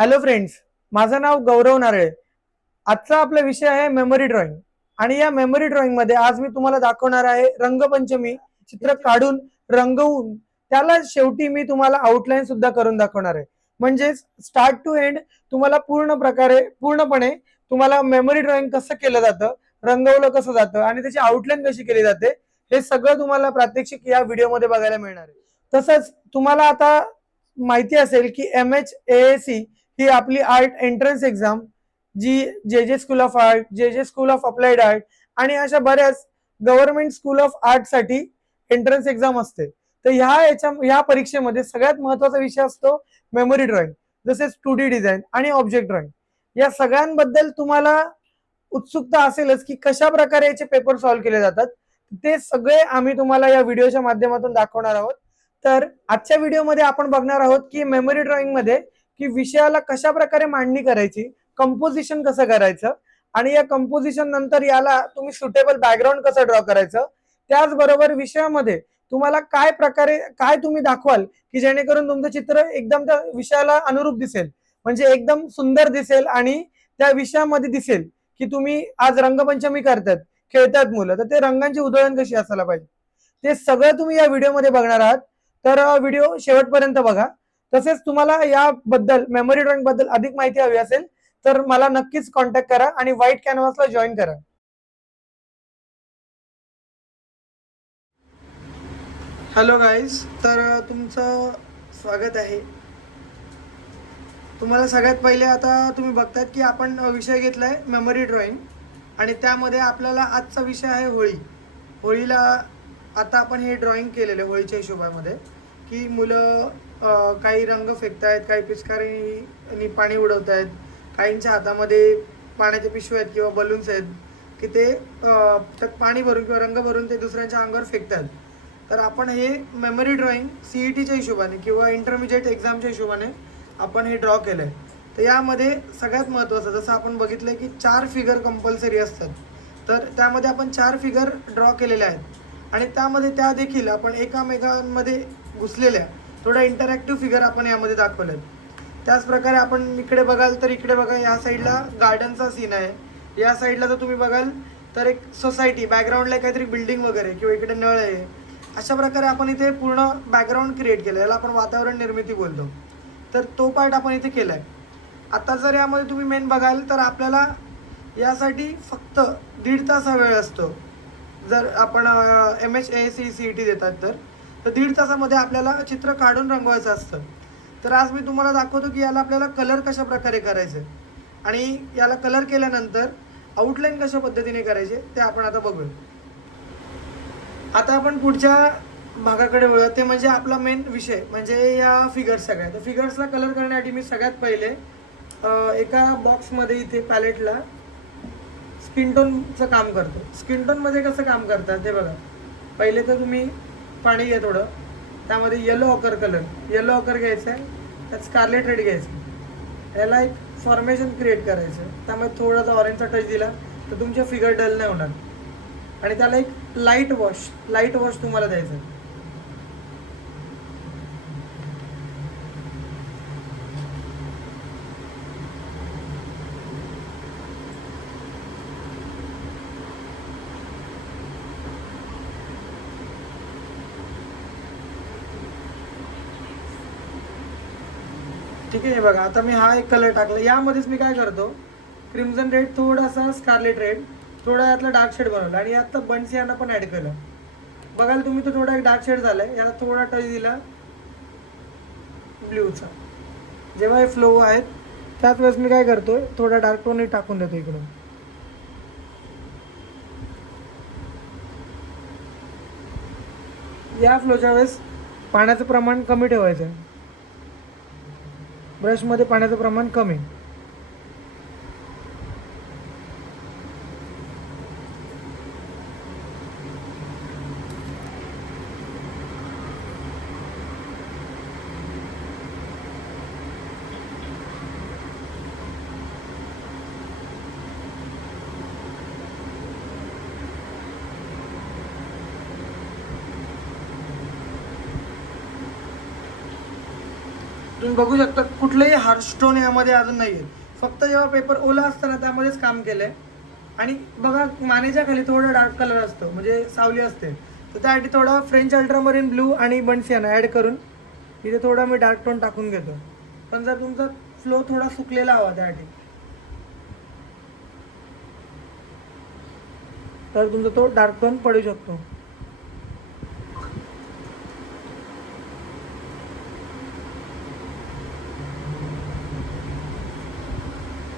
Hello friends, माझं नाव गौरव नारळे. आजचा आपला विषय आहे मेमरी ड्रॉइंग. आणि या मेमरी ड्रॉइंग मध्ये आज मी तुम्हाला दाखवणार आहे रंगपंचमी. चित्र काढून रंगवून त्याला शेवटी मी तुम्हाला आउटलाईन सुद्धा करून दाखवणार आहे. म्हणजे स्टार्ट टू एंड तुम्हाला पूर्णपणे तुम्हाला मेमरी ड्रॉइंग कसं केलं जातं, रंगवलं कसं जातं आणि त्याची आउटलाईन कशी केली जाते हे सगळं तुम्हाला प्रात्यक्षिक या व्हिडिओमध्ये बघायला मिळणार आहे. तसंच तुम्हाला आता माहिती असेल की MHAAC ही आपली आर्ट एंट्रन्स एक्झाम, जी जे स्कूल ऑफ आर्ट, जे स्कूल ऑफ अप्लाइड आर्ट आणि अशा बऱ्याच गव्हर्नमेंट स्कूल ऑफ आर्ट साठी एंट्रन्स एक्झाम असते. तर ह्या परीक्षेमध्ये सगळ्यात महत्वाचा विषय असतो मेमरी ड्रॉइंग, जसेच 2D डिझाईन आणि ऑब्जेक्ट ड्रॉइंग. या सगळ्यांबद्दल तुम्हाला उत्सुकता असेलच की कशा प्रकारे याचे पेपर सॉल्व्ह केले जातात. ते सगळे आम्ही तुम्हाला या व्हिडिओच्या माध्यमातून दाखवणार आहोत. तर आजच्या व्हिडिओमध्ये आपण बघणार आहोत की मेमरी ड्रॉइंग मध्ये की विषयाला कशा प्रकारे मांडणी करायची, कंपोजिशन कसं करायचं आणि या कंपोजिशन नंतर याला तुम्ही सुटेबल बॅकग्राऊंड कसं ड्रॉ करायचं. त्याचबरोबर विषयामध्ये तुम्हाला काय तुम्ही दाखवाल की जेणेकरून तुमचं चित्र एकदम त्या विषयाला अनुरूप दिसेल, म्हणजे एकदम सुंदर दिसेल आणि त्या विषयामध्ये दिसेल की तुम्ही आज रंगपंचमी करतात, खेळतात मुलं, तर ते रंगांची उधळण कशी असायला पाहिजे ते सगळं तुम्ही या व्हिडिओमध्ये बघणार आहात. तर व्हिडिओ शेवटपर्यंत बघा. तसेच तुम्हाला याबद्दल मेमरी ड्रॉइंग बद्दल अधिक माहिती हवी असेल तर मला नक्कीच कॉन्टॅक्ट करा आणि व्हाईट कॅनव्हासला जॉईन करा. हॅलो गाईज, तर तुमचं स्वागत आहे. तुम्हाला सगळ्यात पहिले आता तुम्ही बघतायत की आपण विषय घेतलाय मेमरी ड्रॉइंग आणि त्यामध्ये आपल्याला आजचा विषय आहे होळी. होळीला आता आपण हे ड्रॉइंग केलेलं आहे होळीच्या हिशोबामध्ये की मुलं काही रंग फेकतायत, काही पिचकारीनी पाणी उडवत आहेत, काहींच्या हातामध्ये पाण्याचे पिशवे आहेत किंवा बलून्स आहेत की ते त्यात पाणी भरून किंवा रंग भरून ते दुसऱ्यांच्या अंगावर फेकतात. तर आपण हे मेमरी ड्रॉइंग CETच्या हिशोबाने किंवा इंटरमिजिएट एक्झामच्या हिशोबाने आपण हे ड्रॉ केलं आहे. तर यामध्ये सगळ्यात महत्त्वाचं जसं आपण बघितलं की 4 फिगर कंपल्सरी असतात. तर त्यामध्ये आपण 4 फिगर ड्रॉ केलेल्या आहेत आणि त्यामध्ये त्या देखील आपण एकामेकांमध्ये घुसलेल्या थोड्या इंटरॅक्टिव्ह फिगर आपण यामध्ये दाखवल्या आहेत. त्याचप्रकारे आपण इकडे बघाल तर इकडे बघा, या साईडला गार्डनचा सीन आहे, या साईडला जर तुम्ही बघाल तर एक सोसायटी, बॅकग्राऊंडला काहीतरी बिल्डिंग वगैरे किंवा इकडे नळ आहे. अशा प्रकारे आपण इथे पूर्ण बॅकग्राऊंड क्रिएट केलं, याला आपण वातावरण निर्मिती बोलतो. तर तो पार्ट आपण इथे केला आहे. आता जर यामध्ये तुम्ही मेन बघाल तर आपल्याला यासाठी फक्त 1.5 तास वेळ असतो. जर आपण MHAAC CET देतात तर 1.5 तासामध्ये आपल्याला चित्र काढून रंगवायचं असतं. तर आज मी तुम्हाला दाखवतो की याला आपल्याला कलर कशा प्रकारे करायचे आणि याला कलर केल्यानंतर आउटलाईन कशा पद्धतीने करायचे ते आपण आता बघूया. आता आपण पुढच्या भागाकडे वळूया, ते म्हणजे आपला मेन विषय म्हणजे या फिगर्स. सगळ्या तर फिगर्सला कलर करण्यासाठी मी सगळ्यात पहिले एका बॉक्समध्ये इथे पॅलेटला स्किन टोनचं काम करतो. स्किन टोनमध्ये कसं काम करतात ते बघा. पहिले तर तुम्ही पाणी घ्या थोडं, त्यामध्ये येलो ऑकर घ्यायचं आहे, त्यात स्कारलेट रेड घ्यायचं, याला एक फॉर्मेशन क्रिएट करायचं. त्यामुळे थोडासा ऑरेंजचा टच दिला तर तुमचे फिगर डल नाही होणार आणि त्याला एक लाईट वॉश तुम्हाला द्यायचं. ठीक आहे, हे बघा आता मी हा एक कलर टाकला. यामध्येच मी काय करतो, क्रिम्झन रेड, थोडासा स्कारलेट रेड, थोडा यातला डार्क शेड बनवला आणि यात बन्सी यानं पण ॲड केलं. बघाल तुम्ही तो थोडा एक डार्क शेड झाला आहे, याला थोडा टच दिला ब्ल्यूचा. जेव्हा हे फ्लो आहेत त्याच वेळेस मी काय करतो, थोडा डार्क टोनही टाकून देतो इकडून. या फ्लोच्या वेळेस पाण्याचं प्रमाण कमी ठेवायचं आहे, ब्रशमध्ये पाण्याचं प्रमाण कमी. तुम्ही बघू शकता कुठलेही हार्डस्टोन यामध्ये अजून नाही आहे. फक्त जेव्हा पेपर ओला असताना त्यामध्येच काम केलंय. आणि बघा मानेच्या खाली थोडा डार्क कलर असतो, म्हणजे सावली असते, तर त्यासाठी थोडा फ्रेंच अल्ट्रामरीन ब्लू आणि बन्सियाना ॲड करून इथे थोडा मी डार्क टोन टाकून घेतो. पण जर तुमचा फ्लो थोडा सुकलेला हवा त्यासाठी, तर तुमचा तो डार्क टोन पडू शकतो.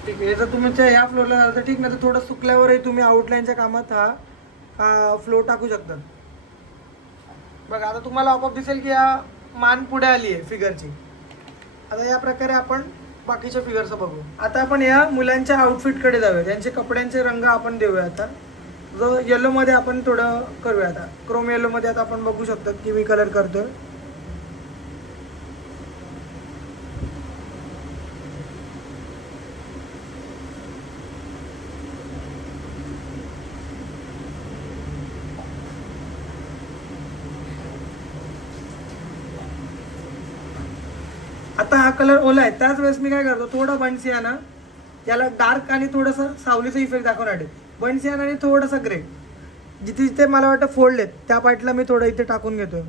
ठीक आहे, जर तुमच्या ह्या फ्लोला झालं तर ठीक, नाही तर थोडं सुकल्यावरही तुम्ही आउटलाईनच्या कामात हा फ्लो टाकू शकतात. बघा आता तुम्हाला आपोआप दिसेल की या मान पुढे आली आहे फिगरची. आता या प्रकारे आपण बाकीच्या फिगर्स बघू. आता आपण या मुलांच्या आउटफिटकडे जाऊया. त्यांचे कपड्यांचे रंग आपण देऊया. आता जो येलोमध्ये आपण थोडं करूया. आता क्रोम येलोमध्ये आता आपण बघू शकतो की मी कलर करतोय. आता हा कलर ओला आहे, त्याच वेळेस मी काय करतो, थोडा बन्सियाना याला डार्क आणि थोडंसं सावलीचा इफेक्ट दाखवण्यासाठी बन्सियाना आणि थोडासा ग्रे, जिथे जिथे मला वाटतं फोल्ड आहेत त्या पार्टला मी थोडं इथे टाकून घेतो.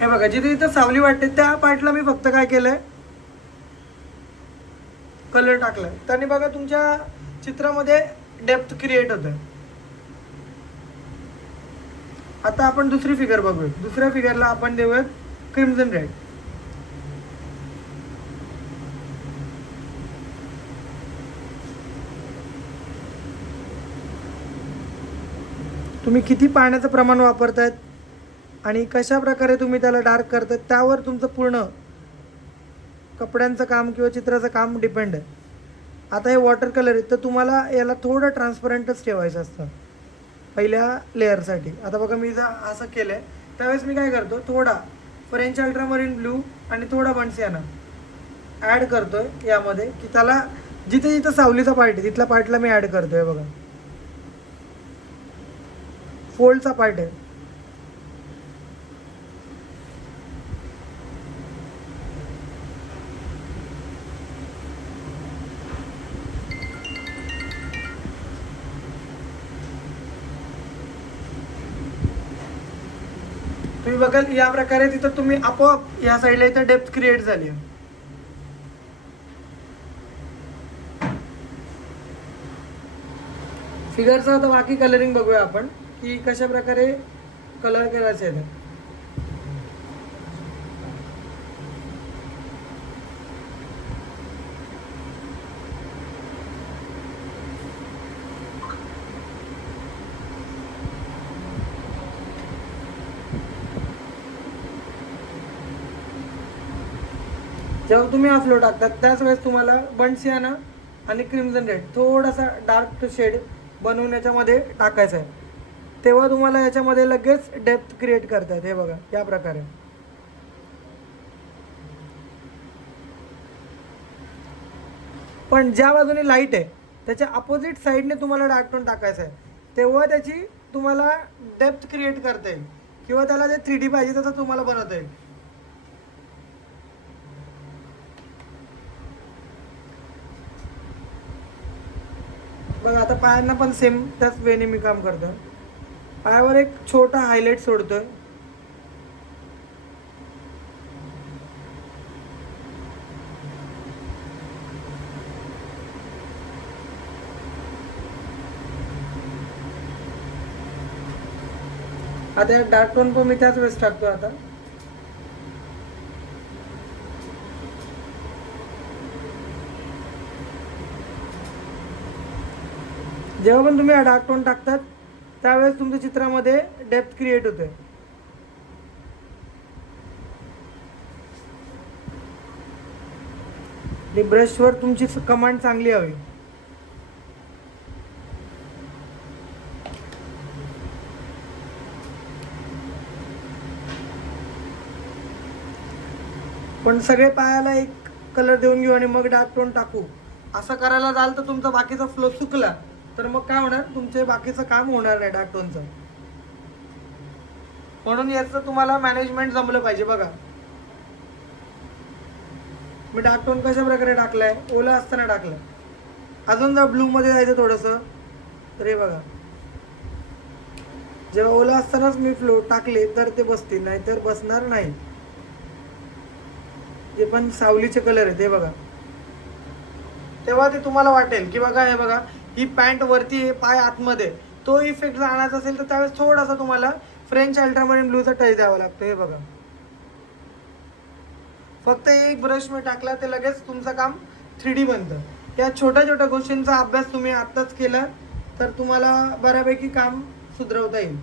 हे बघा जिथे जिथे सावली वाटते त्या पार्टला मी फक्त काय केलंय, कलर टाकलाय. त्याने बघा तुमच्या चित्रामध्ये डेप्थ क्रिएट होतं. आता आपण दुसरी फिगर बघूया. दुसऱ्या फिगरला आपण देऊयात क्रिम्झन रेड. तुम्ही किती पाण्याचं प्रमाण वापरतायत आणि कशा प्रकारे तुम्ही त्याला डार्क करतायत त्यावर तुमचं पूर्ण कपड्यांचं काम किंवा चित्राचं काम डिपेंड आहे. आता हे वॉटर कलर आहे, तर तुम्हाला याला थोडं ट्रान्सपरंटच ठेवायचं असतं पहिल्या लेअरसाठी. आता बघा मी जर असं केलं आहे त्यावेळेस मी काय करतो, थोडा फ्रेंच अल्ट्रामरीन ब्लू आणि थोडा बन्सियाना ॲड करतो आहे यामध्ये, की त्याला जिथे जिथं सावलीचा पार्ट आहे तिथल्या पार्टला मी ॲड करतो आहे. बघा फोल्डचा पार्ट आहे. तुम्ही बघाल या प्रकारे तिथं तुम्ही आपोआप या साईडला इथं डेप्थ क्रिएट झाली. फिगरचं आता बाकी कलरिंग बघूया आपण की कशा प्रकारे कलर करायचे आहे. जेव्हा तुम्ही हा फ्लो टाकतात त्याच वेळेस तुम्हाला बन्सियाना आणि क्रिम्झन रेड थोडासा डार्क शेड बनवून याच्यामध्ये टाकायचा आहे. तेव्हा तुम्हाला याच्यामध्ये लगेच डेप्थ क्रिएट करता येते. हे बघा या प्रकारे. पण ज्या बाजूने लाईट आहे त्याच्या अपोजिट साईडने तुम्हाला डार्क टोन टाकायचं आहे, तेव्हा त्याची तुम्हाला डेप्थ क्रिएट करता येईल किंवा त्याला जे 3D पाहिजे तसं तुम्हाला बनवता येईल. बघा आता पायांना पण सेम त्याच वेने मी काम करतो. पायावर एक छोटा हायलाइट सोडतोय. आता डार्क टोन पण मी त्याच वेळेस टाकतो. आता जेव्हा पण तुम्ही डार्क टोन टाकतात त्यावेळेस तुमच्या चित्रामध्ये डेप्थ क्रिएट होते. ब्रशवर तुमची कमांड चांगली हवी. पण सगळे पायाला एक कलर देऊन घेऊ आणि मग डार्क टोन टाकू असं करायला जाल तर तुमचा बाकीचा फ्लो चुकला तर मग काय होणार, तुमचे बाकीचं काम होणार नाही डार्क टोनचं. म्हणून याचं तुम्हाला मॅनेजमेंट जमलं पाहिजे. बघा मी डार्क टोन कशा प्रकारे टाकलाय, ओला असताना टाकलाय. अजून जर ब्लू मध्ये जायचं थोडंसं तर हे बघा, जेव्हा ओला असतानाच मी फ्लो टाकले तर ते बसतील, नाही तर बसणार नाही. जे पण सावलीचे कलर आहेत ते बघा, तेव्हा ते तुम्हाला वाटेल की बघा हे बघा ही पॅन्ट वरती आहे, पाय आतमध्ये, तो इफेक्ट जर आणायचा असेल तर त्यावेळेस थोडासा तुम्हाला फ्रेंच अल्ट्रामरीन ब्लूचा टच द्यावा लागतो. हे बघा फक्त एक ब्रश मी टाकला ते लगेच तुमचं काम 3D बनतं. या छोट्या छोट्या गोष्टींचा अभ्यास तुम्ही आत्ताच केला तर तुम्हाला बऱ्यापैकी काम सुधरवता येईल.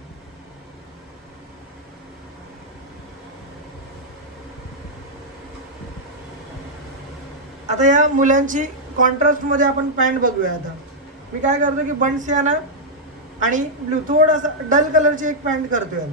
आता या मुलांची कॉन्ट्रास्ट मध्ये आपण पॅन्ट बघूया. आता मी काय करतो की बंडसियाना आणि ब्लू थोडासा डल कलरची एक पॅन्ट करतोय.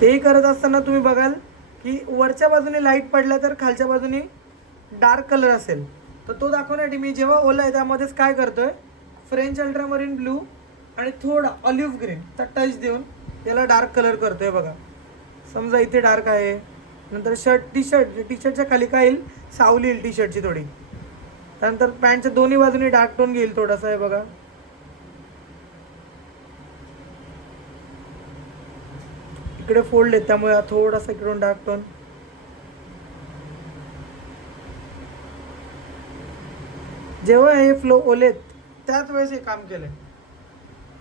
ते करत असताना तुम्ही बघाल की वरच्या बाजूने लाईट पडला तर खालच्या बाजूने डार्क कलर असेल तर तो दाखवण्यासाठी मी जेव्हा ओला आहे त्यामध्येच काय करतोय, फ्रेंच अल्ट्रामरीन ब्लू आणि थोडा ऑलिव्ह ग्रीनचा टच देऊन याला डार्क कलर करतोय. बघा समजा इथे डार्क आहे, नंतर टी शर्टच्या खाली काय येईल, सावली येईल टी शर्टची थोडी, त्यानंतर पॅन्टच्या दोन्ही बाजूने डार्क टोन घेईल थोडासा. आहे बघा इकडे फोल्ड आहे त्यामुळे थोडासा इकडून डार्क टोन. जेव्हा हे फ्लो ओलेत त्याच वेळेस हे काम केलंय.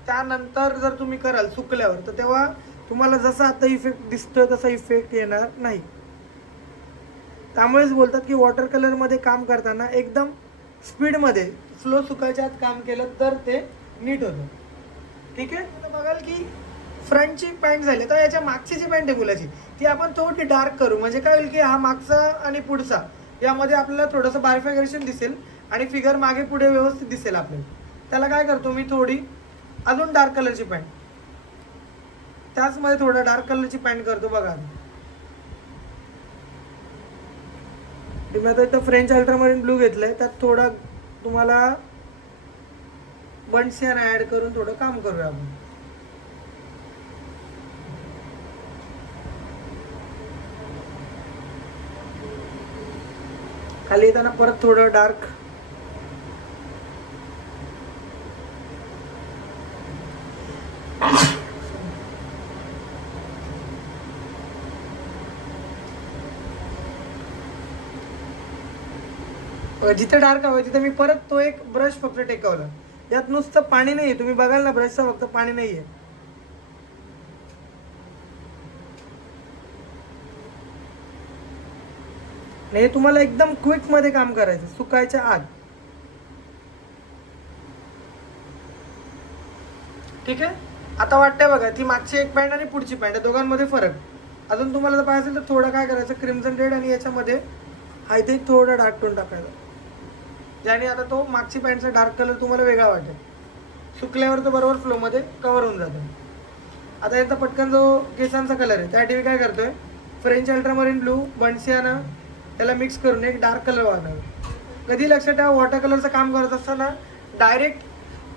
त्यानंतर जर तुम्ही कराल सुकल्यावर तर तेव्हा तुम्हाला जसा आता इफेक्ट दिसतोय तसा इफेक्ट येणार नाही. त्यामुळेच बोलतात की वॉटर कलर मध्ये काम करताना एकदम स्पीडमध्ये फ्लो सुकायच्या आत काम केलं तर ते नीट होतं. ठीक आहे. आता बघाल की फ्रंटची पॅन्ट झाली तर याच्या मागची जी पॅन्ट आहे मुलाची ती आपण थोडी डार्क करू. म्हणजे काय होईल की हा मागचा आणि पुढचा यामध्ये आपल्याला थोडंसं बायफिगरेशन दिसेल आणि फिगर मागे पुढे व्यवस्थित दिसेल आपल्याला. त्याला काय करतो मी, थोडी अजून डार्क कलरची पॅन्ट, त्याचमध्ये थोडं डार्क कलरची पॅन्ट करतो. बघा मी आता इथं फ्रेंच अल्ट्रामरीन ब्लू घेतलंय, त्यात थोडा तुम्हाला बंडसियाना ऍड करून थोडं काम करूया आपण. खाली येताना परत थोडं डार्क. जिथे डार्क हवं तिथे मी परत तो एक ब्रश फक्त टेकवला. यात नुसतं पाणी नाहीये, तुम्ही बघाल ना ब्रशचं फक्त पाणी नाहीये. हे तुम्हाला एकदम क्विक मध्ये काम करायचं सुकायच्या आत. ठीक आहे. आता वाटतंय बघा ती मागची एक पॅन्ट आणि पुढची पॅन्ट दोघांमध्ये फरक. अजून तुम्हाला जर पाहिजे असेल तर थोडं काय करायचं, क्रिम्सन रेड आणि याच्यामध्ये इथे थोडा डार्क टोन टाकायचा, ज्याने आता तो मागची पॅन्टचा डार्क कलर तुम्हाला वेगळा वाटेल. सुकल्यावर तो बरोबर फ्लोमध्ये कव्हर होऊन जातो. आता याचा पटकन जो केसांचा कलर आहे त्यासाठी मी काय करतोय, फ्रेंच अल्ट्रामरीन ब्लू बंडसियाना त्याला मिक्स करून एक डार्क कलर वाढणार. कधी लक्षात ठेवा, वॉटर कलरचं काम करत असताना डायरेक्ट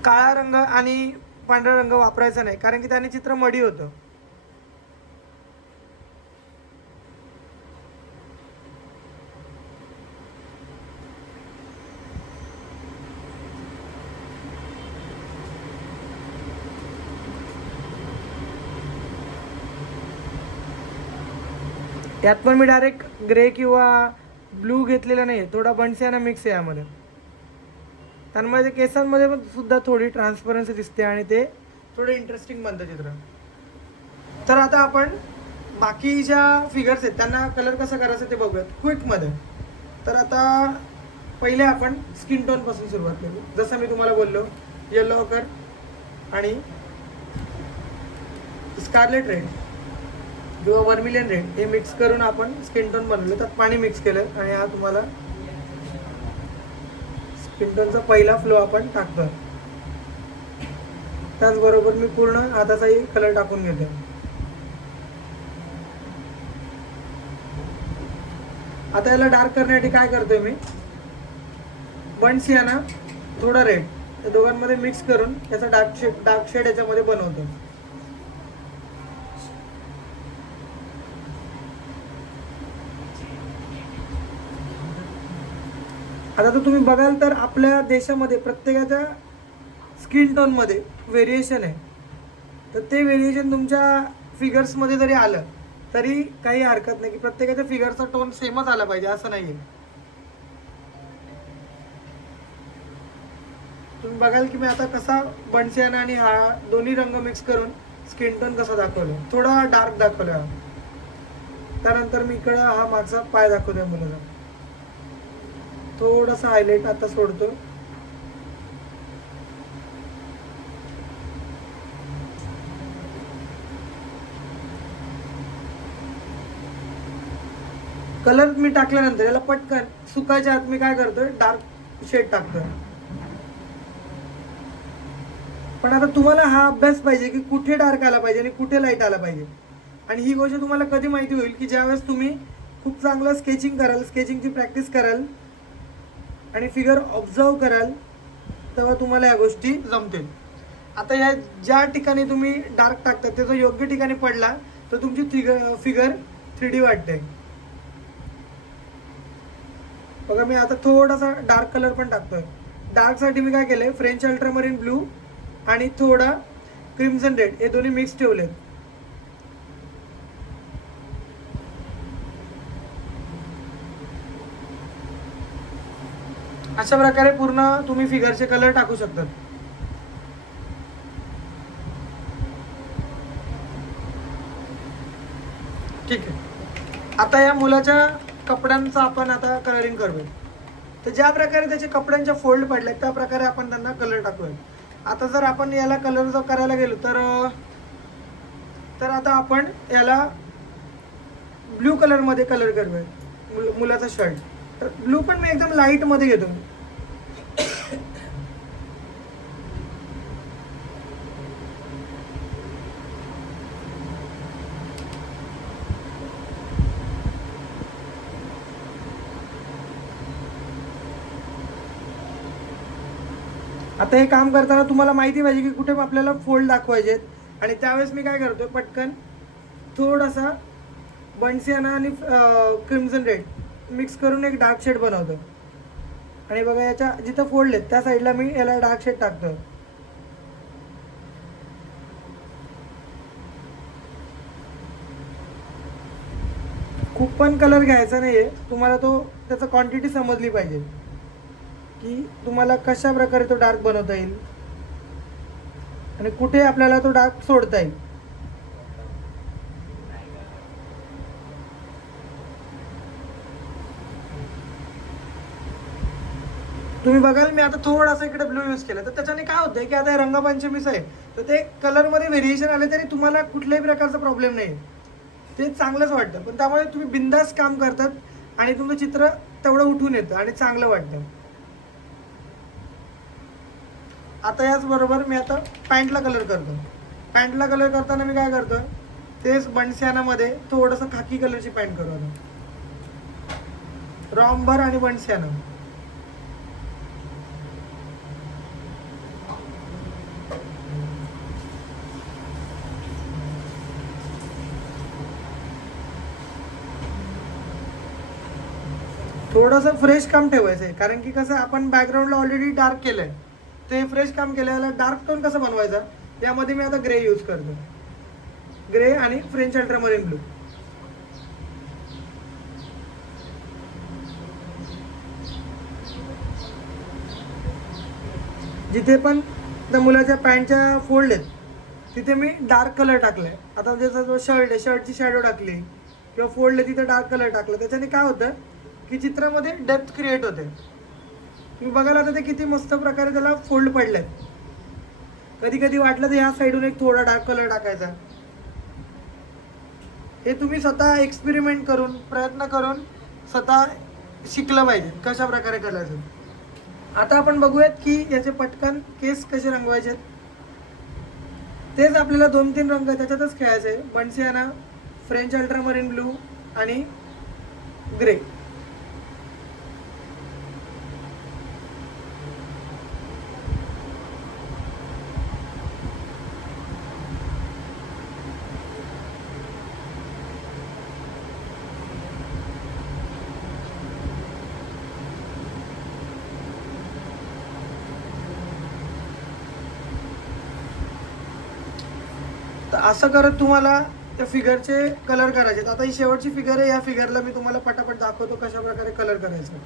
काळा रंग आणि पांढरा रंग वापरायचा नाही, कारण की त्याने चित्र मडी होतं. यात पण मी डायरेक्ट ग्रे किंवा ब्लू घेतलेला नाही, थोडा बंडसियाना मिक्स आहे यामध्ये. त्यामुळे केसांमध्ये पण सुद्धा थोडी ट्रान्सपरन्सी दिसते आणि ते थोडं इंटरेस्टिंग बनतं चित्र. तर आता आपण बाकी ज्या फिगर्स आहेत त्यांना कलर कसा करायचा ते बघूयात क्विकमध्ये. तर आता पहिले आपण स्किन टोन पासून सुरुवात करू. जसं मी तुम्हाला बोललो येलो ऑकर आणि स्कारलेट रेड किंवा वर्मिलियन रेड हे मिक्स करून आपण स्किन टोन बनवलं. त्यात पाणी मिक्स केलं आणि हा तुम्हाला स्किन टोनचा पहिला फ्लो आपण टाकतो. त्याचबरोबर मी पूर्ण हाताचाही कलर टाकून घेतो. आता याला डार्क करण्यासाठी काय करतोय मी, बर्न सियाना थोडा रेड या दोघांमध्ये मिक्स करून त्याचा डार्क शेड याच्यामध्ये बनवतो. आता तर तुम्ही बघाल तर आपल्या देशामध्ये प्रत्येकाच्या स्किन टोनमध्ये व्हेरिएशन आहे. तर ते व्हेरिएशन तुमच्या फिगर्समध्ये जरी आलं तरी काही हरकत नाही, की प्रत्येकाच्या फिगरचा टोन सेमच आला पाहिजे असं नाही आहे. तुम्ही बघाल की मी आता कसा बन्सियाना आणि हा दोन्ही रंग मिक्स करून स्किन टोन कसा दाखवलं, थोडा डार्क दाखवला. त्यानंतर मी इकडं हा मागचा पाय दाखवला मुलाला, थोडासा हायलाइट आता सोडतो. कलर मी टाकल्यानंतर याला पटकन सुकायच्या आत मी काय करतोय, डार्क शेड टाकतोय. पण आता तुम्हाला हा अभ्यास पाहिजे की कुठे डार्क आला पाहिजे आणि कुठे लाईट आला पाहिजे. आणि ही गोष्ट तुम्हाला कधी माहिती होईल की ज्यावेळेस तुम्ही खूप चांगलं स्केचिंग कराल, स्केचिंगची प्रॅक्टिस कराल आणि फिगर ऑब्झर्व कराल, तेव्हा तुम्हाला या गोष्टी जमतील. आता या ज्या ठिकाणी तुम्ही डार्क टाकता त्याचा योग्य ठिकाणी पडला तर तुमची फिगर 3D वाटते. बघा मी आता थोडासा डार्क कलर पण टाकतोय. डार्कसाठी मी काय केलंय, फ्रेंच अल्ट्रामरीन ब्लू आणि थोडा क्रिम्सन रेड हे दोन्ही मिक्स ठेवले. अशा प्रकारे पूर्ण तुम्ही फिगरचे कलर टाकू शकतात. ठीक आहे. आता या मुलाच्या कपड्यांचं आपण आता कलरिंग करूया. तर ज्या प्रकारे त्याचे कपड्यांच्या फोल्ड पडले त्या प्रकारे आपण त्यांना कलर टाकूया. आता जर आपण याला कलर जर करायला गेलो तर आता आपण याला ब्ल्यू कलरमध्ये कलर करूया मुलाचा शर्ट. तर ब्ल्यू पण मी एकदम लाईटमध्ये घेतो. आता हे काम करताना तुम्हाला माहिती पाहिजे की कुठे आपल्याला फोल्ड दाखवायचे. आणि त्यावेळेस मी काय करतो, पटकन थोडासा बन्सियाना आणि क्रिम्सन रेड मिक्स करून एक डार्क शेड बनवतो. आणि बघा याच्या जिथं फोल्ड आहेत त्या साईडला मी याला डार्क शेड टाकतो. खूप पण कलर घ्यायचा नाहीये तुम्हाला, तो त्याचा क्वांटिटी समजली पाहिजे की तुम्हाला कशा प्रकारे तो डार्क बनवता येईल आणि कुठे आपल्याला तो डार्क सोडता येईल. तुम्ही बघाल मी आता थोडासा इकडे ब्लू यूज केला, तर त्याच्याने काय होतंय की आता रंगपंचमीच आहे तर ते कलरमध्ये व्हेरिएशन आले तरी तुम्हाला कुठल्याही प्रकारचा प्रॉब्लेम नाही, ते चांगलंच वाटतं. पण त्यामुळे तुम्ही बिंदास काम करतात आणि तुमचं चित्र तेवढं उठून येतं आणि चांगलं वाटतं. आता याचबरोबर मी आता पॅन्टला कलर करतो. पॅन्टला कलर करताना मी काय करतो, तेच बन्सियानामध्ये थोडंसं खाकी कलरची पॅन्ट करू. आता रॉम्बर आणि बन्सियाना थोडंसं फ्रेश काम ठेवायचं आहे. कारण की कसं आपण बॅकग्राऊंडला ऑलरेडी डार्क केलं आहे, ते फ्रेश काम केल्याला डार्क टोन कसं बनवायचा, यामध्ये मी आता ग्रे यूज करतो. ग्रे आणि फ्रेंच अल्ट्रामरीन ब्लू. जिथे पण त्या मुलाच्या पॅन्टच्या फोल्ड आहेत तिथे मी डार्क कलर टाकलाय. आता जसं जो शर्ट आहे शर्टची शॅडो टाकली किंवा फोल्ड आहे तिथे डार्क कलर टाकलं, त्याच्याने काय होतं की चित्रामध्ये डेप्थ क्रिएट होते. तुम्ही बघायला आता ते किती मस्त प्रकारे त्याला फोल्ड पडले. कधी कधी वाटलं तर ह्या साईडून एक थोडा डार्क कलर टाकायचा. हे तुम्ही स्वतः एक्सपेरिमेंट करून प्रयत्न करून स्वतः शिकलं पाहिजे कशा प्रकारे करायचं. आता आपण बघूयात की याचे पटकन केस कसे रंगवायचे. तेच आपल्याला 2-3 रंग त्याच्यातच खेळायचे आहे. बन्सियाना, फ्रेंच अल्ट्रामरीन ब्लू आणि ग्रे. तर असं करत तुम्हाला त्या फिगरचे कलर करायचे. आता ही शेवटची फिगर आहे. या फिगरला मी तुम्हाला पटापट दाखवतो कशा प्रकारे कलर करायचं.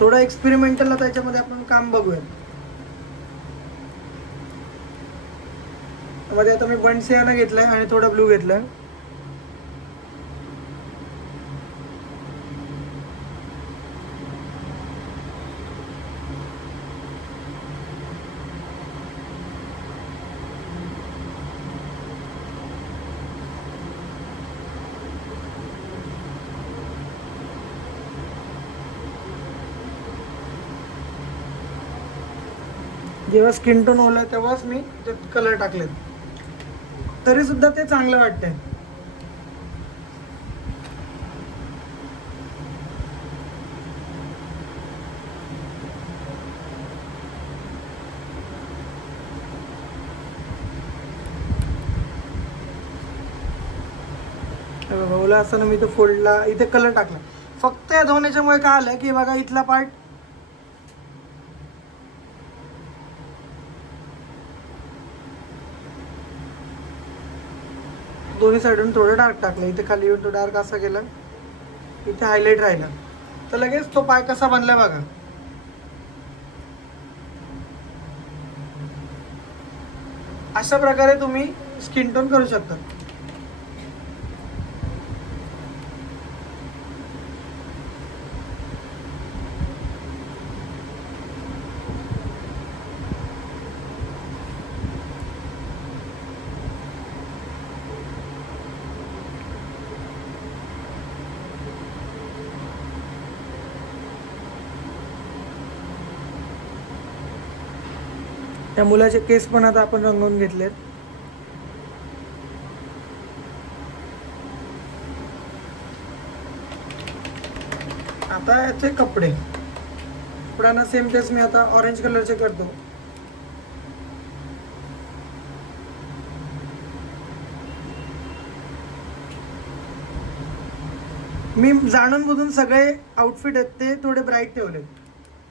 थोडं एक्सपेरिमेंटल त्याच्यामध्ये आपण काम बघूया. मध्ये आता मी बन्सियाना घेतलाय आणि थोडा ब्लू घेतलाय. जेव्हा स्किन टोन ओला तेव्हाच मी ते कलर टाकलेत, तरी सुद्धा ते चांगलं वाटतंय. ओला असताना मी तो फोल्डला इथे कलर टाकला. फक्त या धुण्याच्यामुळे काय आलं की बघा इथला पार्ट दोन्ही साईडून थोडं डार्क टाकलं. इथे खाली येऊन तो डार्क असा केला, इथे हायलाइट राहिला, तर लगेच तो पाय कसा बनलाय बघा. अशा प्रकारे तुम्ही स्किन टोन करू शकता. त्या मुलाचे केस पण आता आपण रंगवून घेतलेत. आता याचे कपड्यांना सेम तेच मी आता ऑरेंज कलरचे करतो. मी जाणून बुजून सगळे आउटफिट आहेत ते थोडे ब्राईट ठेवले.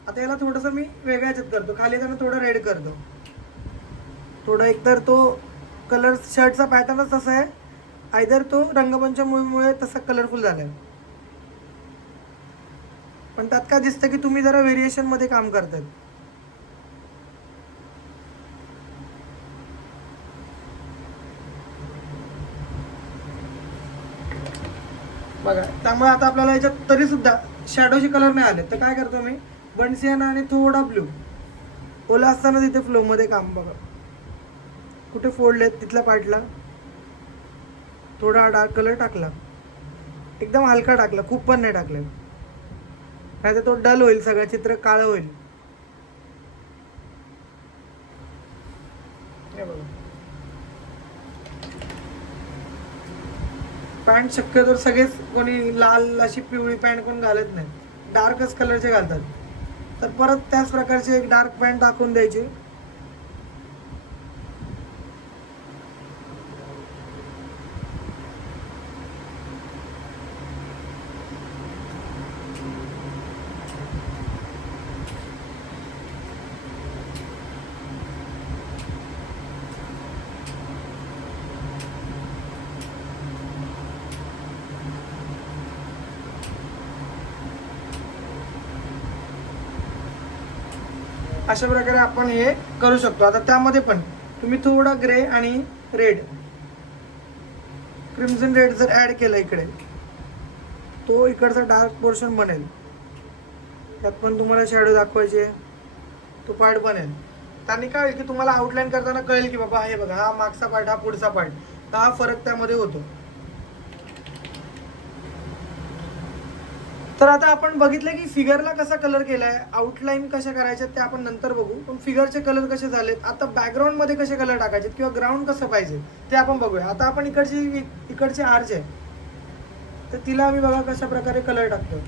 आता याला थोडंसं मी वेगळ्या ह्याच्यात करतो. खाली त्यानं थोडं रेड करतो. थोडं एकतर तो कलर शर्टचा पॅटर्नच तसा आहे, आयदर तो रंगपंचमीमुळे तसा कलरफुल झाला आहे. पण त्यात काय दिसतं की तुम्ही जरा व्हेरिएशनमध्ये काम करताय. बघा, त्यामुळे आता आपल्याला याच्यात तरी सुद्धा शॅडोचे कलर नाही आले, तर काय करतो मी बन्सियाना आणि थोडा ब्लू ओला असताना तिथे फ्लोमध्ये काम बघा. कुठे फोल्ड आहेत तिथल्या पार्टला थोडा डार्क कलर टाकला, एकदम हलका टाकला, खूप पण नाही टाकला, नाही तर तो डल होईल, सगळं चित्र काळं होईल. हे बघा, पॅन्ट शक्यतो सगळेच कोणी लाल अशी पिवळी पॅन्ट कोण घालत नाही, डार्कच कलरचे घालतात. तर परत त्याच प्रकारची एक डार्क पॅन्ट दाखवून द्यायची. अशा प्रकारे आपण हे करू शकतो. आता त्यामध्ये पण तुम्ही थोडा ग्रे आणि रेड क्रिम्झन रेड जर ऍड केला इकडे, तो इकडचा डार्क पोर्शन बनेल. त्यात पण तुम्हाला शॅडो दाखवायचे, तो पार्ट बनेल. त्याने काय होईल की तुम्हाला आउटलाईन करताना कळेल की बाबा हे बघा, हा मागचा पार्ट, हा पुढचा पार्ट, हा फरक त्यामध्ये होतो. तर आता आपण बघितलं की फिगरला कसा कलर केलाय, आउटलाईन कशा करायच्या ते आपण नंतर बघू. पण फिगरचे कलर कसे झालेत, आता बॅकग्राऊंड मध्ये कसे कलर टाकायचे किंवा ग्राउंड कसं पाहिजे ते आपण बघूया. आता आपण इकडची आर्च आहे, तर तिला आम्ही बघा कशा प्रकारे कलर टाकतो.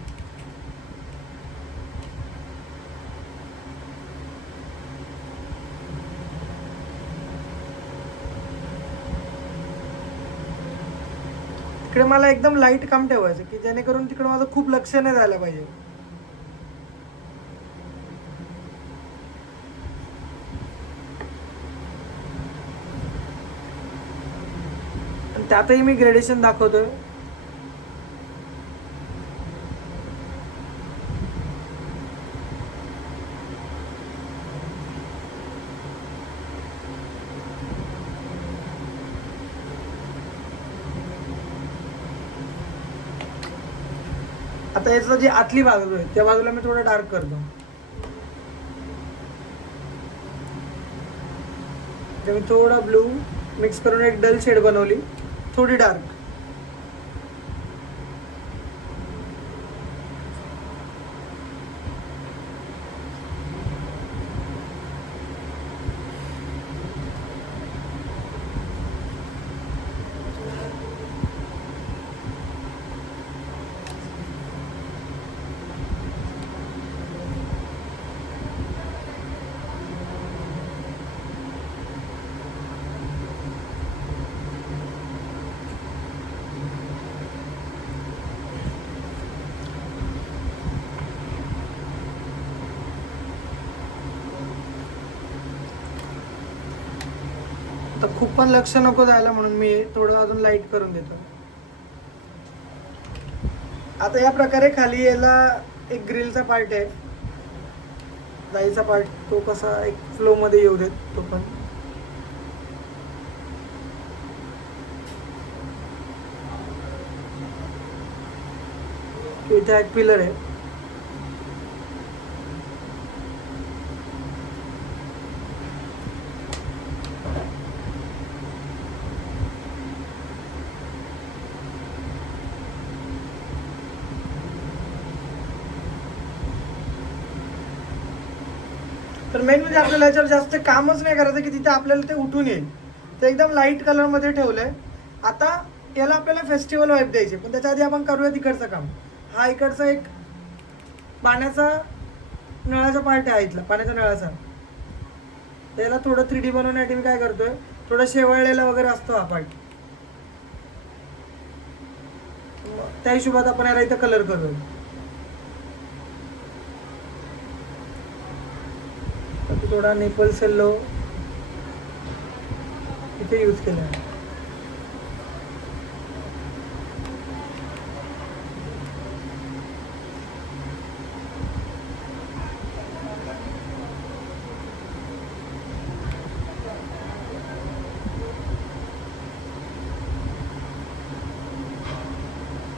तिकडे मला एकदम लाईट काम ठेवायचं की जेणेकरून तिकडे माझं खूप लक्ष नाही जायला पाहिजे. त्यातही मी ग्रेडेशन दाखवतोय. आता याचं जी आतली बाजू आहे त्या बाजूला मी थोडं डार्क करतो. मी थोडा ब्लू मिक्स करून एक डल शेड बनवली, थोडी डार्क. तर खूप पण लक्ष नको जायला म्हणून मी थोडं अजून लाईट करून देतो. आता या प्रकारे खाली याला एक ग्रिलचा पार्ट आहे, जाईचा पार्ट, तो कसा एक फ्लो मध्ये येऊ देत. तो पण इथे एक पिलर आहे, तर मेन म्हणजे आपल्याला याच्यावर जास्त कामच नाही करायचं की तिथे आपल्याला ते उठून येईल. ते एकदम लाईट कलर मध्ये ठेवलंय. आता याला आपल्याला फेस्टिवल वाईब द्यायची, पण त्याच्या आधी आपण करूया तिकडचं काम. हा इकडचा एक पाण्याचा नळाचा पार्ट आहे, इथला पाण्याच्या नळाचा. त्याला थोडं 3D बनवण्यासाठी मी काय करतोय, थोडं शेवळलेला वगैरे असतो हा पार्ट, त्या हिशोबात आपण याला इथं कलर करूया. थोडा नेपल सेल्लो इथे यूज केला आहे.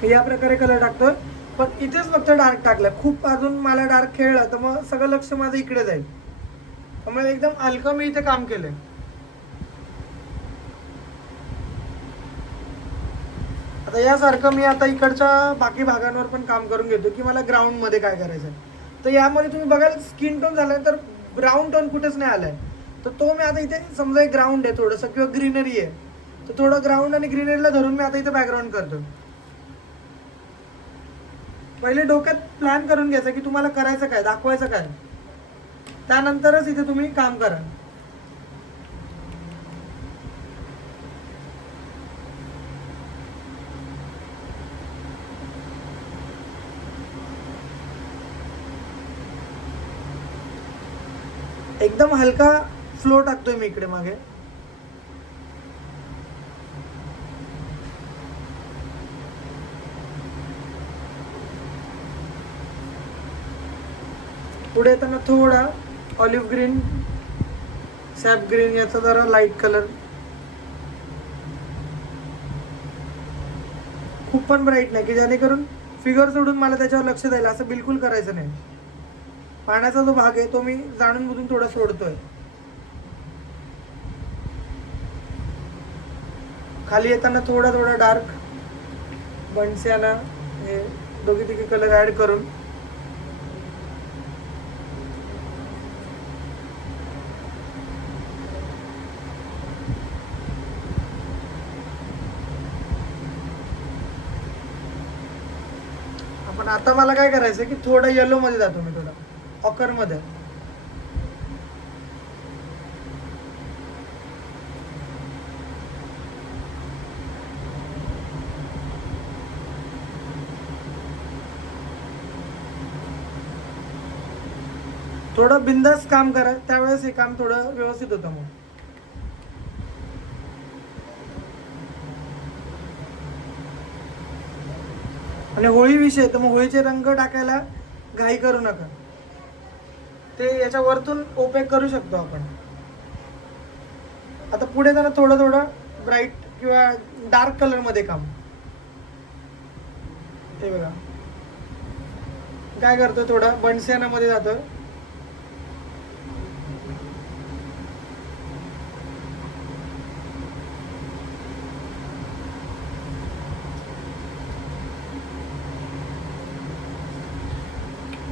या प्रकारे कलर टाकतोय, पण इथेच फक्त डार्क टाकलाय. खूप अजून मला डार्क खेळला तर मग सगळं लक्ष माझं इकडे जाईल. त्यामुळे एकदम हलकं मी इथे काम केलंय. आता यासारखं मी आता इकडच्या बाकी भागांवर पण काम करून घेतो की मला ग्राउंड मध्ये काय करायचं. तर यामध्ये तुम्ही बघाल स्किन टोन झालाय, तर ब्राऊन टोन कुठेच नाही आलाय. तर तो मी आता इथे समजा एक ग्राउंड आहे थोडंसं किंवा ग्रीनरी आहे, तर थोडं ग्राउंड आणि ग्रीनरीला धरून मी आता इथे बॅकग्राऊंड करतो. पहिले डोक्यात प्लॅन करून घ्यायचं की तुम्हाला करायचं काय, दाखवायचं काय, त्यानंतरच इथे तुम्ही काम करा. एकदम हलका फ्लो टाकतोय मी इकडे मागे. पुढे येताना थोडा ऑलिव्ह ग्रीन, सॅप ग्रीन याचा जरा लाईट कलर. खूप पण ब्राईट नाही की जेणेकरून फिगर सोडून मला त्याच्यावर लक्ष द्यायला, असं बिलकुल करायचं नाही. पाण्याचा जो भाग आहे तो मी जाणून बुजून थोडा सोडतोय. खाली येताना थोडा थोडा डार्क बन्सियाना हे दोघी तिघी कलर ॲड करून आपण आता मला काय करायचं की थोडं येलो मध्ये जातो मी, थोडं ऑकर मध्ये. थोडं बिंदास काम करा, त्यावेळेस हे काम थोडं व्यवस्थित होतं. मग आणि होळी विषय, तर मग होळीचे रंग टाकायला घाई करू नका, ते याच्या वरतून ओपेक करू शकतो आपण. आता पुढे जरा थोडं थोडं ब्राईट किंवा डार्क कलर मध्ये काम. हे बघा काय करतो, थोडं बन्सियाना मध्ये जातं.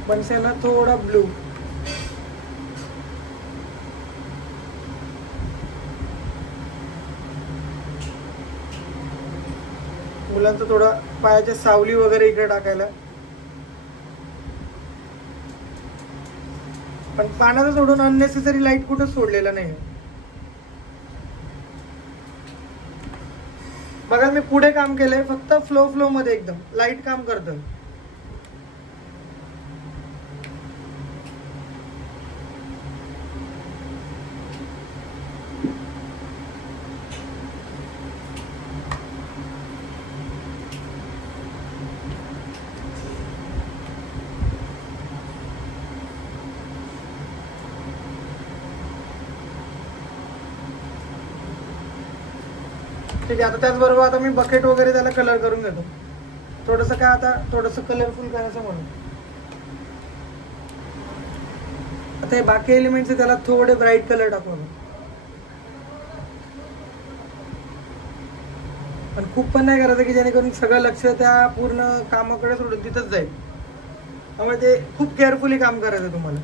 बन्सियाना थोडा ब्लू. मुलांचं थोडा पायाच्या सावली वगैरे इकडे टाकायला. पण पाण्याचं सोडून अननेसेसरी लाईट कुठं सोडलेला नाही. बघा मी पुढे काम केलंय, फक्त फ्लो मध्ये एकदम लाईट काम करतोय. ठीक आहे. आता त्याचबरोबर आता मी बकेट वगैरे त्याला कलर करून घेतो. थोडंसं काय आता थोडंसं कलरफुल करायचं म्हणून. आता हे बाकी एलिमेंट्स त्याला थोडे ब्राईट कलर टाकू. पण खूप पण नाही करायचं की जेणेकरून सगळं लक्ष त्या पूर्ण कामाकडे सोडून तिथंच जाईल. त्यामुळे ते खूप केअरफुली काम करायचं तुम्हाला.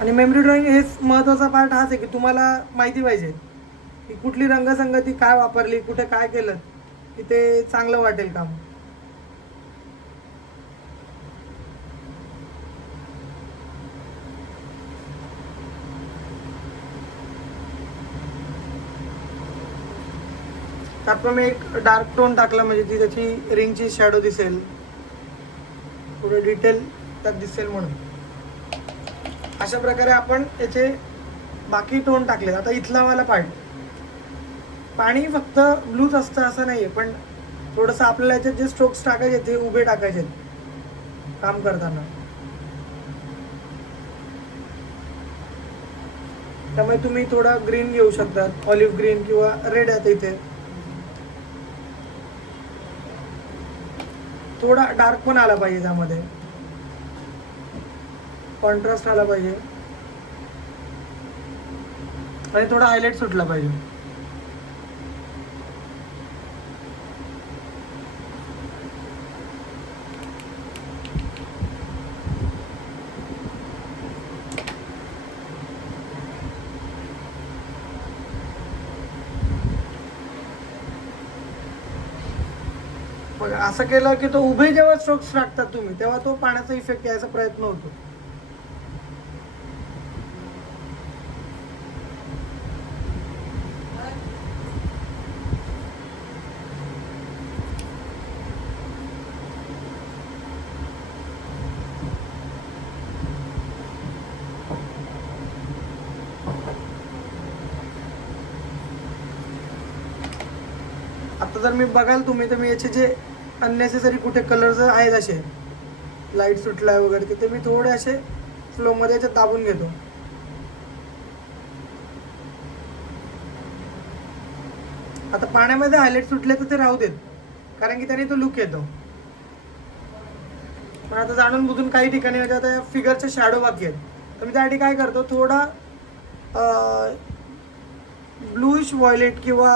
आणि मेमरी ड्रॉइंग हेच महत्त्वाचा पार्ट हाच आहे की तुम्हाला माहिती पाहिजे की कुठली रंगसंगती काय वापरली, कुठे काय केलं की ते चांगलं वाटेल काम. त्यात पण मी एक डार्क टोन टाकला म्हणजे ती त्याची रिंगची शॅडो दिसेल, थोडं डिटेल त्यात दिसेल म्हणून. अशा प्रकारे आपण याचे बाकी टोन टाकले. आता इथला वाला पार्ट, पाणी फक्त ब्लूच असतं असं नाही आहे, पण थोडंसं आपल्याला याच्यात जे स्ट्रोक्स टाकायचे ते उभे टाकायचे काम करताना. त्यामुळे तुम्ही थोडा ग्रीन घेऊ शकतात, ऑलिव्ह ग्रीन किंवा रेड आहे इथे. थोडा डार्क पण आला पाहिजे, त्यामध्ये कॉन्ट्रास्ट आला पाहिजे आणि थोडा हायलाइट सुटला पाहिजे. बघा असं केलं की तो उभे जेव्हा स्ट्रोक्स टाकतात तुम्ही तेव्हा तो पाण्याचा इफेक्ट यायचा प्रयत्न होतो. आता जर मी बघाल तुम्ही तर मी याचे जे अननेसेसरी कुठे कलर्स आहेत असे लाईट सुटलाय वगैरे, तिथे मी थोडे असे फ्लो मध्ये याच्यात दाबून घेतो. आता पाण्यामध्ये हायलाइट सुटले तर ते राहू देत, कारण की त्याने तो लुक येतो. पण आता जाणून बुजून काही ठिकाणी म्हणजे आता फिगरचे शॅडो बाकी आहेत, तर मी त्यासाठी काय करतो, थोडा ब्लूइश व्हायलेट किंवा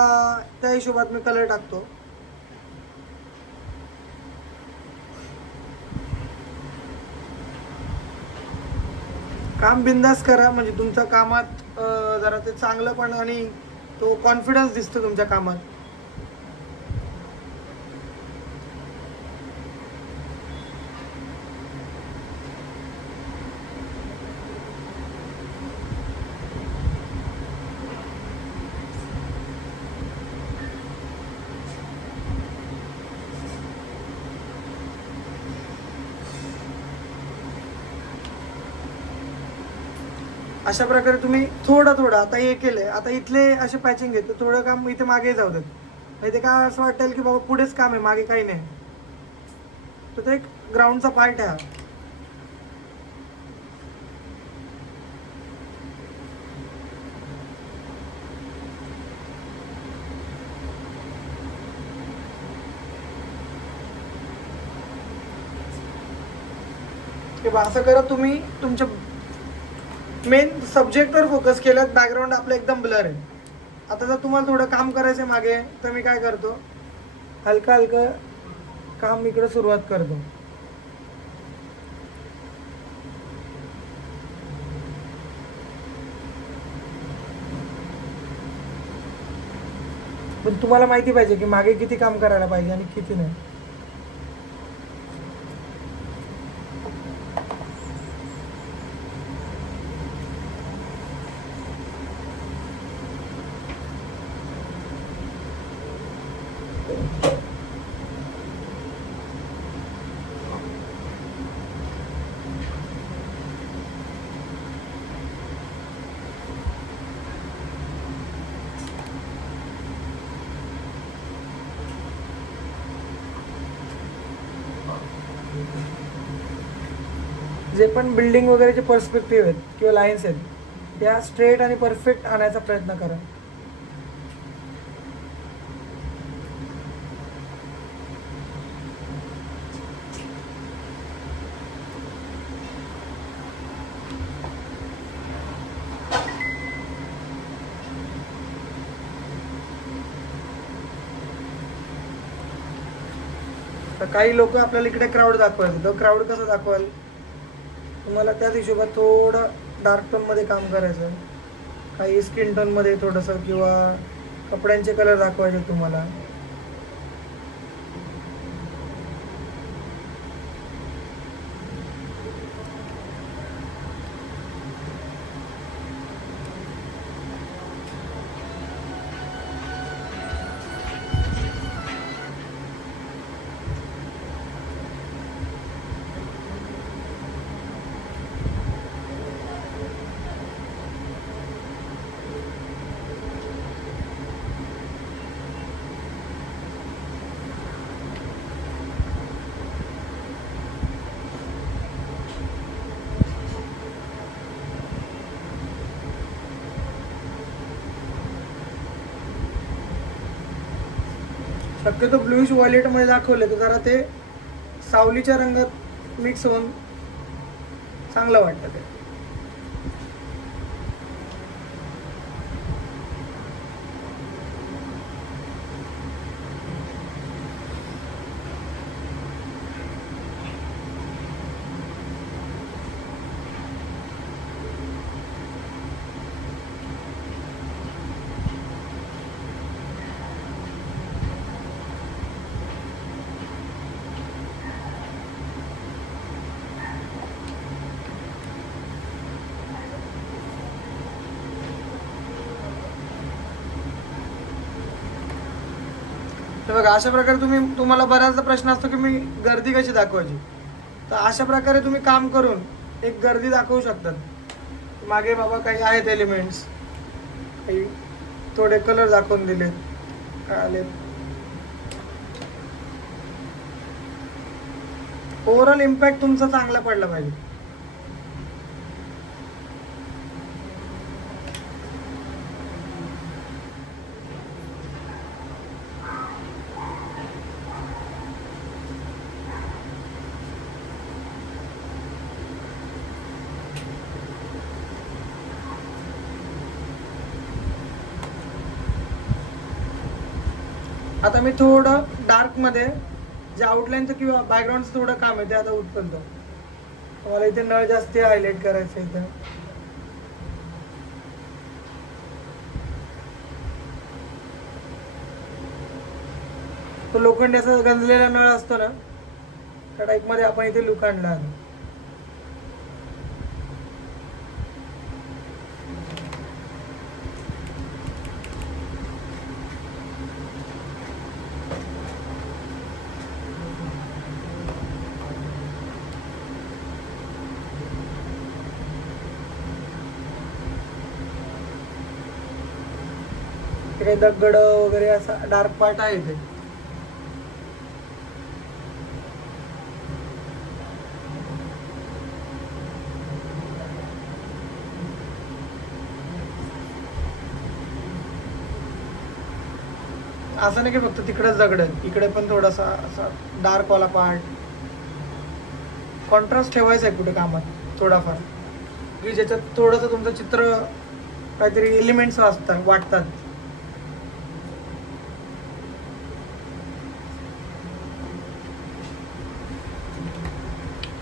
त्या हिशोबात मी कलर टाकतो. काम बिंदास करा, म्हणजे तुमच्या कामात जरा ते चांगलं पण आणि तो कॉन्फिडन्स दिसतो तुमच्या कामात. अशा प्रकारे तुम्ही थोडं थोडं आता हे केलंय, आता इथले असे पॅचिंग घेतो, थोडं काम इथे मागे जाऊ देत, म्हणजे ते काय असं वाटेल की बाबा पुढेच काम आहे, मागे काही नाही. तर ते एक ग्राउंडचा पार्ट आहे हा. की बा असं करा, तुम्ही तुमच्या मेन सब्जेक्टवर फोकस केलात, बॅकग्राऊंड आपलं एकदम ब्लर आहे. आता जर तुम्हाला थोडं काम करायचं मागे, तर मी काय करतो, हलका हलका काम इकडे सुरुवात करतो. पण तुम्हाला माहिती पाहिजे की मागे किती काम करायला पाहिजे आणि किती नाही. जे पण बिल्डिंग वगैरेचे पर्स्पेक्टिव्ह आहेत किंवा लाईन्स आहेत, त्या स्ट्रेट आणि परफेक्ट आणायचा प्रयत्न करा. तर काही लोक आपल्याला इकडे क्राऊड दाखवायचं, तो क्राऊड कसं दाखवाल, तुम्हाला त्याच हिशोबात थोडं डार्क टोनमध्ये काम करायचं, काही स्किन टोनमध्ये थोडंसं, किंवा कपड्यांचे कलर दाखवायचे तुम्हाला. शक्यतो ब्लूइश व्हायलेटमध्ये दाखवले तर जरा ते सावलीच्या रंगात मिक्स होऊन चांगलं वाटतं ते. तर बघा, अशा प्रकारे तुम्हाला बऱ्याचदा प्रश्न असतो की मी गर्दी कशी दाखवायची. तर अशा प्रकारे तुम्ही काम करून एक गर्दी दाखवू शकतात. मागे बाबा काही आहेत एलिमेंट्स, काही थोडे कलर दाखवून दिलेत, काय आले. ओव्हरऑल इम्पॅक्ट तुमचा चांगला पडला पाहिजे. आता मी थोडं डार्क मध्ये जे आउटलाईनचं किंवा बॅकग्राऊंडचं थोडं काम आहे ते आता उचलतो. मला इथे नळ जास्त हायलाइट करायचं इथं. तो लोखंडी असा गंजलेला नळ असतो ना, त्या टाईप मध्ये आपण इथे लुक आणला आहे. ते काही दगड वगैरे असा डार्क पार्ट आहे इथे. असं नाही की फक्त तिकडेच दगड आहेत, इकडे पण थोडासा असा डार्क वाला पार्ट. कॉन्ट्रास्ट ठेवायचा आहे कुठे कामात थोडाफार, की ज्याच्यात थोडंसं तुमचं चित्र काहीतरी एलिमेंट्स वाटतात.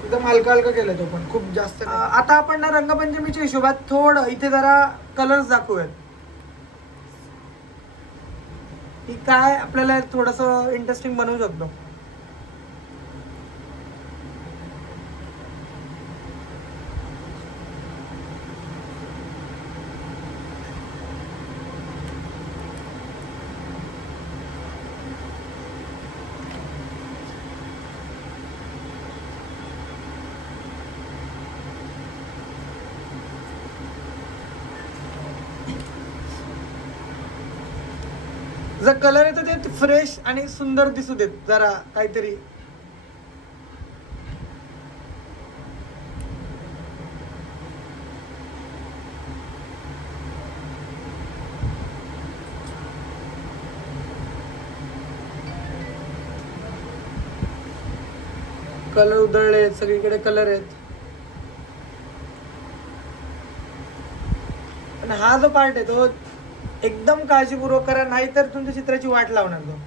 एकदम हलका हलका केलं तो पण खूप जास्त नाही. आता आपण ना रंगपंचमीच्या हिशोबात थोडं इथे जरा कलर्स दाखवूयात की काय आपल्याला थोडस इंटरेस्टिंग बनवू शकतो. जर कलर येतो ते फ्रेश आणि सुंदर दिसू देत जरा काहीतरी. कलर उधळले आहेत, सगळीकडे कलर आहेत. पण हा जो पार्ट आहे तो एकदम काळजीपूर्वक करा, नाहीतर तुमच्या चित्राची वाट लावणार तो.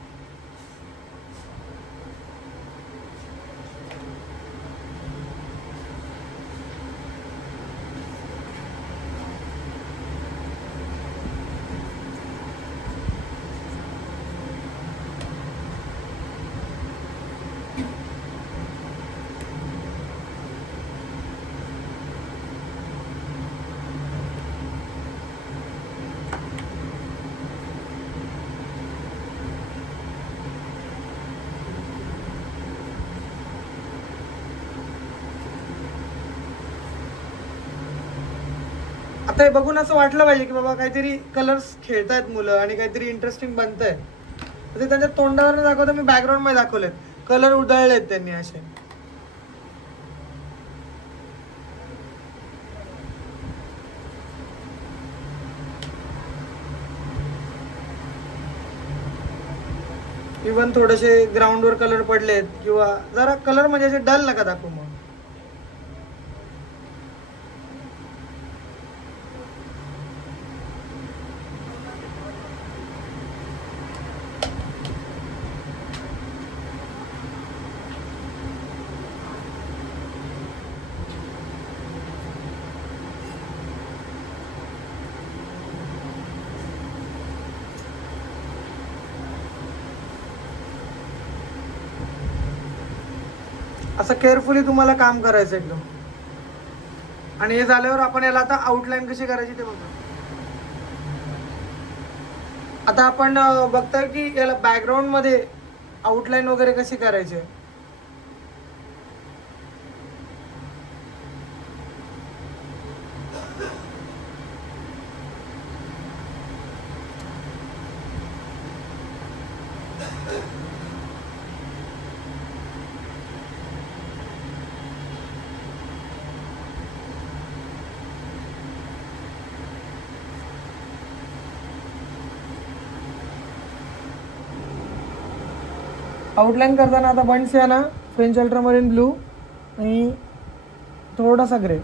आता हे बघून असं वाटलं पाहिजे की बाबा काहीतरी कलर्स खेळतायत मुलं आणि काहीतरी इंटरेस्टिंग बनतंय. ते त्यांच्या तोंडावर दाखवतो, मी बॅकग्राऊंड मध्ये दाखवलेत कलर उधळलेत त्यांनी असे. इवन थोडेसे ग्राउंडवर कलर पडलेत किंवा जरा कलर म्हणजे असे डल नका दाखवू मग. असं केअरफुली तुम्हाला काम करायचं एकदम. आणि हे झाल्यावर आपण याला आता आउटलाईन कशी करायची ते बघू. आता आपण बघतोय की याला बॅकग्राऊंड मध्ये आउटलाईन वगैरे कशी करायची. आउटलाईन करताना आता बंड सियाना, फ्रेंच अल्ट्रामरीन ब्लू आणि थोडासा ग्रे.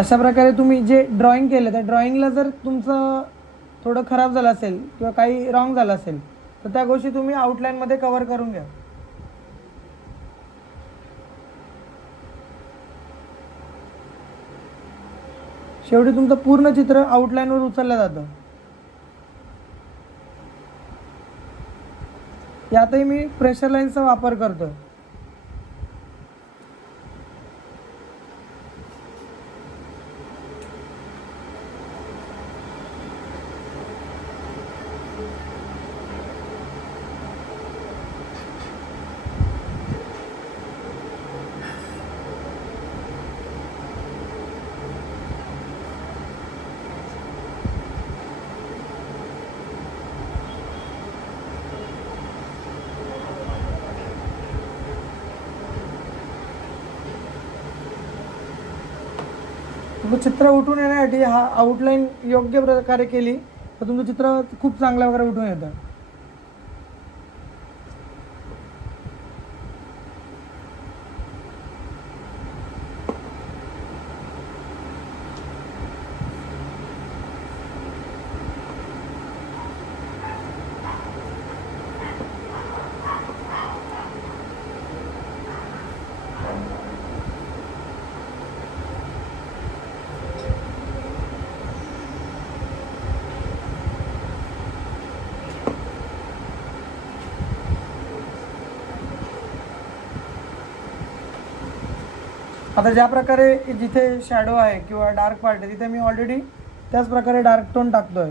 अशा प्रकारे तुम्ही जे ड्रॉइंग केलं त्या ड्रॉइंगला जर तुमचं थोडं खराब झालं असेल किंवा काही रॉंग झालं असेल तर त्या गोष्टी तुम्ही आउटलाईनमध्ये कव्हर करून घ्या. शेवटी तुमचं पूर्ण चित्र आउटलाईनवर उचललं जातं. यातही मी प्रेशर लाईन्सचा वापर करतो. तुमचं चित्र उठून येण्यासाठी हा आउटलाईन योग्य प्रकारे केली तर तुमचं चित्र खूप चांगल्या प्रकारे उठून येतं. आता ज्या प्रकारे जिथे शॅडो आहे किंवा डार्क पार्ट आहे तिथे मी ऑलरेडी त्याच प्रकारे डार्क टोन टाकतोय.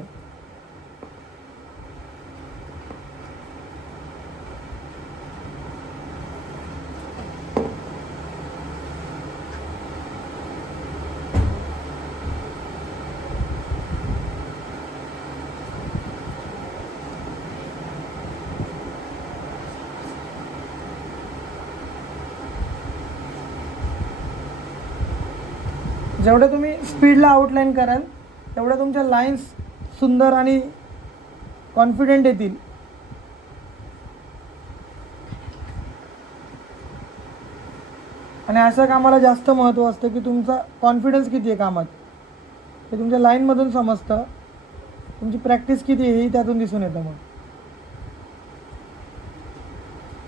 जेवढं तुम्ही स्पीडला आउटलाईन कराल तेवढ्या तुमच्या लाईन्स सुंदर आणि कॉन्फिडेंट येतील. आणि अशा कामाला जास्त महत्त्व असतं की तुमचा कॉन्फिडन्स किती आहे कामात हे तुमच्या लाईनमधून समजतं. तुमची प्रॅक्टिस किती आहे हे त्यातून दिसून येतं. मग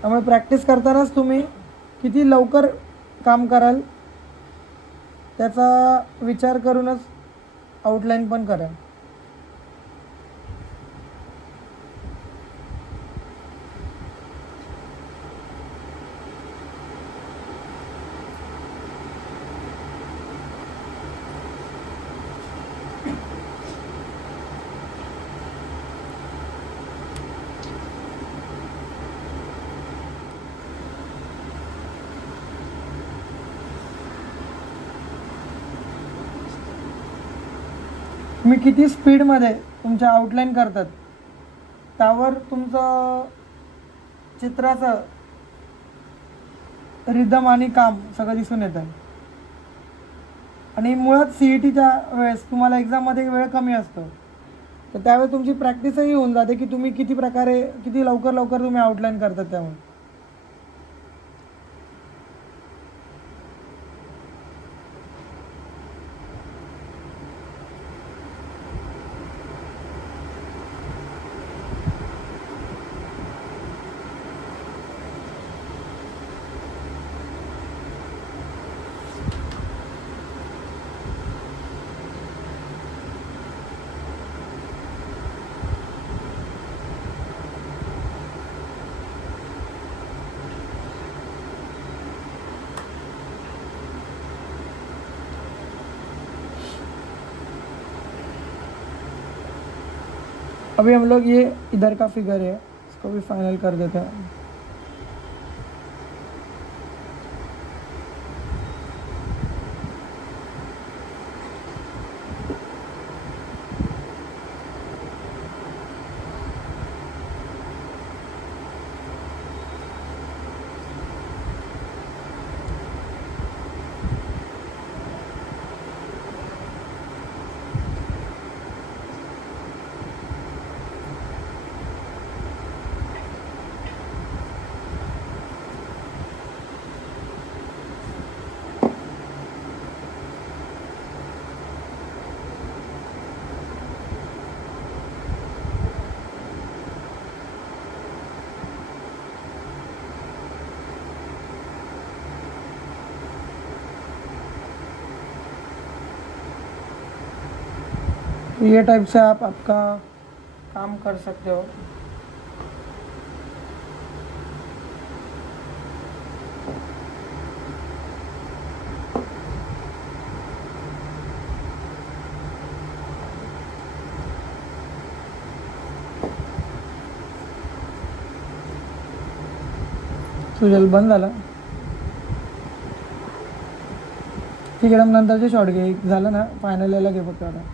त्यामुळे प्रॅक्टिस करतानाच तुम्ही किती लवकर काम कराल त्याचा विचार करूनच आउटलाईन पण करा. तुम्ही किती स्पीडमध्ये तुमच्या आउटलाईन करतात त्यावर तुमचं चित्राचं रिदम आणि काम सगळं दिसून येतं. आणि मुळात CETच्या वेळेस तुम्हाला एक्झाममध्ये वेळ कमी असतो तर त्यावेळेस तुमची प्रॅक्टिसही होऊन जाते की तुम्ही किती प्रकारे किती लवकर तुम्ही आउटलाईन करतात. त्यामुळे अभी हम लोग ये इधर का फिगर है इसको भी फाइनल कर देते हैं. तो ये टाइप से आप आपका काम कर सकते हो। सुजल बंद झाला। ठीक आहे, मग नंतरचे शॉट घे, झालं ना फायनल यायला घे फक्त आता।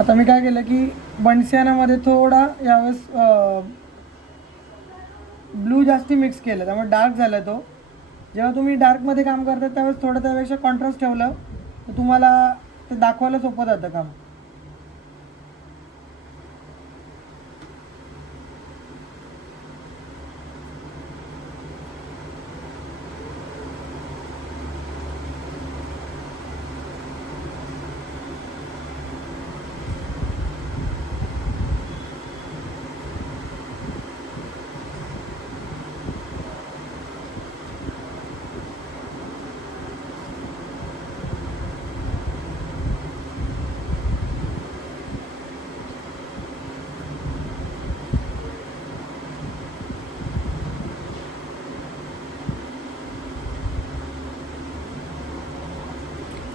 आता मी काय केलं की बंडसियानामध्ये थोडा यावेळेस ब्लू जास्ती मिक्स केलं, त्यामुळे डार्क झाला तो। जेव्हा तुम्ही डार्कमध्ये काम करता त्यावेळेस थोडं त्यापेक्षा कॉन्ट्रास्ट ठेवलं तर तुम्हाला ते दाखवायला सोपं जातं काम।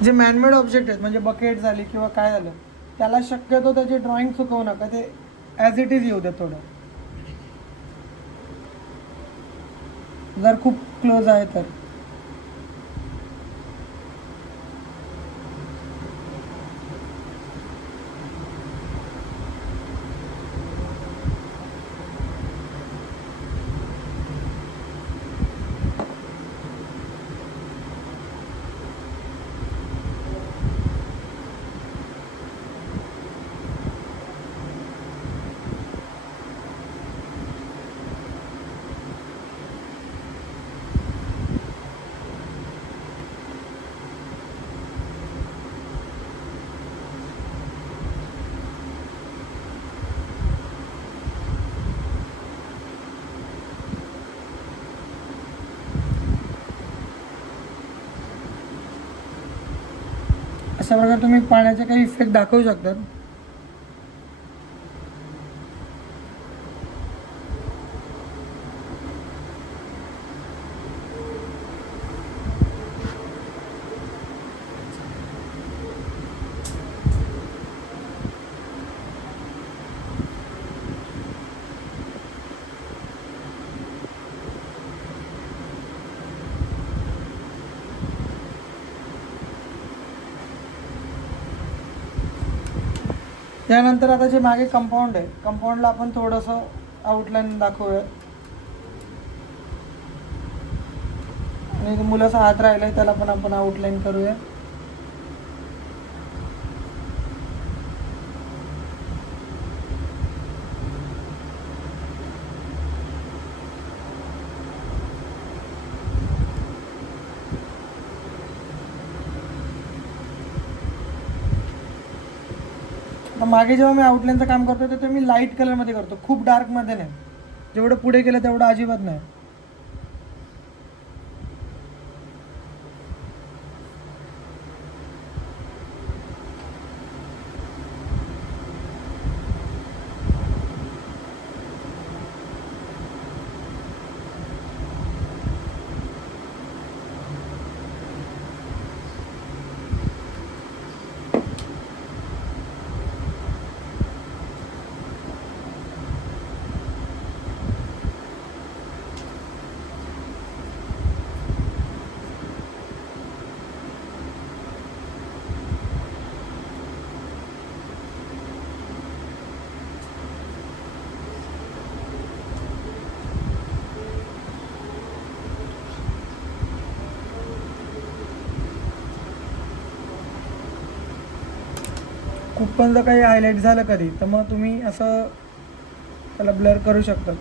जे मॅनमेड ऑब्जेक्ट आहेत म्हणजे बकेट झाली किंवा काय झालं, त्याला शक्यतो त्याची ड्रॉइंग चुकवू नका, ते ॲज इट इज येऊ द्या थोडं, जर खूप क्लोज आहे तर। अशा प्रकारे तुम्ही पाण्याचे काही इफेक्ट दाखवू शकतात। त्यानंतर आता जे मागे कंपाऊंड आहे, कंपाऊंडला आपण थोडंसं आउटलाईन दाखवूया। आणि मुलाचा हात राहिलाय त्याला पण आपण आउटलाईन करूया। आता मागे जेव्हा मी आउटलाईनचं काम करतो तर ते मी लाईट कलरमध्ये करतो, खूप डार्कमध्ये नाही. जेवढं पुढे केलं तेवढं अजिबात नाही. खूप पण जर काही हायलाईट झालं कधी तर मग तुम्ही असं त्याला ब्लर करू शकता.